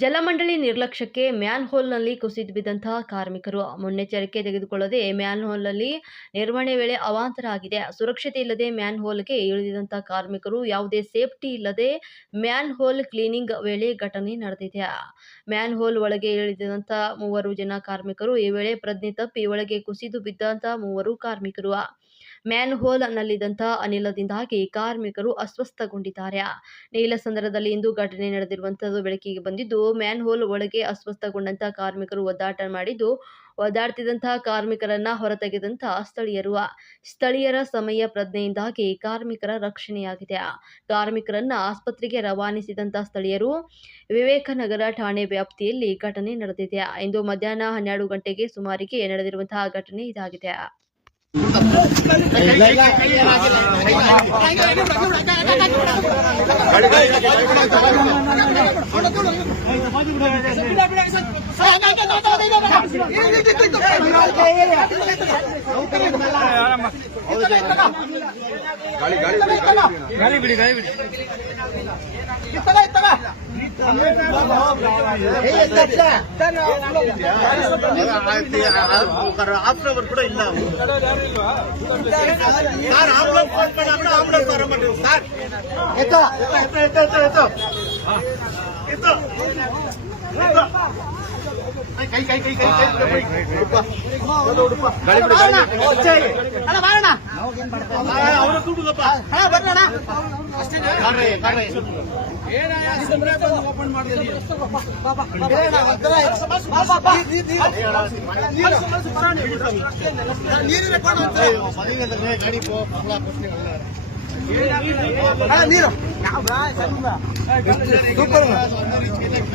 ಜಲಮಂಡಳಿ ನಿರ್ಲಕ್ಷ್ಯಕ್ಕೆ ಮ್ಯಾನ್ಹೋಲ್ನಲ್ಲಿ ಕುಸಿದು ಬಿದ್ದಂತಹ ಕಾರ್ಮಿಕರು ಮುನ್ನೆಚ್ಚರಿಕೆ ತೆಗೆದುಕೊಳ್ಳದೆ ಮ್ಯಾನ್ಹೋಲ್ನಲ್ಲಿ ನಿರ್ವಹಣೆ ವೇಳೆ ಅವಾಂತರ ಆಗಿದೆ. ಸುರಕ್ಷತೆ ಇಲ್ಲದೆ ಮ್ಯಾನ್ ಹೋಲ್ಗೆ ಇಳಿದಿದ್ದಂತಹ ಕಾರ್ಮಿಕರು ಯಾವುದೇ ಸೇಫ್ಟಿ ಇಲ್ಲದೆ ಮ್ಯಾನ್ ಹೋಲ್ ಕ್ಲೀನಿಂಗ್ ವೇಳೆ ಘಟನೆ ನಡೆದಿದೆ. ಮ್ಯಾನ್ಹೋಲ್ ಒಳಗೆ ಇಳಿದಿದ್ದಂತಹ ಮೂವರು ಜನ ಕಾರ್ಮಿಕರು ಈ ವೇಳೆ ಪ್ರಜ್ಞೆ ತಪ್ಪಿ ಒಳಗೆ ಕುಸಿದು ಬಿದ್ದಂತಹ ಮೂವರು ಕಾರ್ಮಿಕರು. ಮ್ಯಾನ್ಹೋಲ್ ನಲ್ಲಿದ್ದಂತಹ ಅನಿಲದಿಂದಾಗಿ ಕಾರ್ಮಿಕರು ಅಸ್ವಸ್ಥಗೊಂಡಿದ್ದಾರೆ. ನೀಲಸಂದ್ರದಲ್ಲಿ ಇಂದು ಘಟನೆ ನಡೆದಿರುವಂತದ್ದು ಬೆಳಕಿಗೆ ಬಂದಿದ್ದು ಮ್ಯಾನ್ ಹೋಲ್ ಒಳಗೆ ಅಸ್ವಸ್ಥಗೊಂಡಂತಹ ಕಾರ್ಮಿಕರು ಒದ್ದಾಟ ಮಾಡಿದ್ದು ಒದ್ದಾಡ್ತಿದ್ದಂತಹ ಕಾರ್ಮಿಕರನ್ನ ಹೊರತೆಗೆದಂತಹ ಸ್ಥಳೀಯರು. ಸ್ಥಳೀಯರ ಸಮಯ ಪ್ರಜ್ಞೆಯಿಂದಾಗಿ ಕಾರ್ಮಿಕರ ರಕ್ಷಣೆಯಾಗಿದೆ. ಕಾರ್ಮಿಕರನ್ನ ಆಸ್ಪತ್ರೆಗೆ ರವಾನಿಸಿದಂತಹ ಸ್ಥಳೀಯರು, ವಿವೇಕನಗರ ಠಾಣೆ ವ್ಯಾಪ್ತಿಯಲ್ಲಿ ಘಟನೆ ನಡೆದಿದೆ. ಇಂದು ಮಧ್ಯಾಹ್ನ ಹನ್ನೆರಡು ಗಂಟೆಗೆ ಸುಮಾರಿಗೆ ನಡೆದಿರುವಂತಹ ಘಟನೆ ಇದಾಗಿದೆ. ಗಾಳಿ ಬಿಡಿ ಗಾಳಿ ಬಿಡಿ ಹಾಫ್ ಅವರ್ ஆப்ரவர் கூட இல்ல சார் ஆப்ரவர் ஃபோன் பண்ணாங்கன்னா ஆம்புலன்ஸ் வர மாட்டேங்குது சார் எத்தோ எத்தோ ಕೈ ಕೈ ಕೈ ಕೈ ಕೈ ಉಡುಪ ಉಡುಪ ಗಾಳಿ ಬಿಡಿ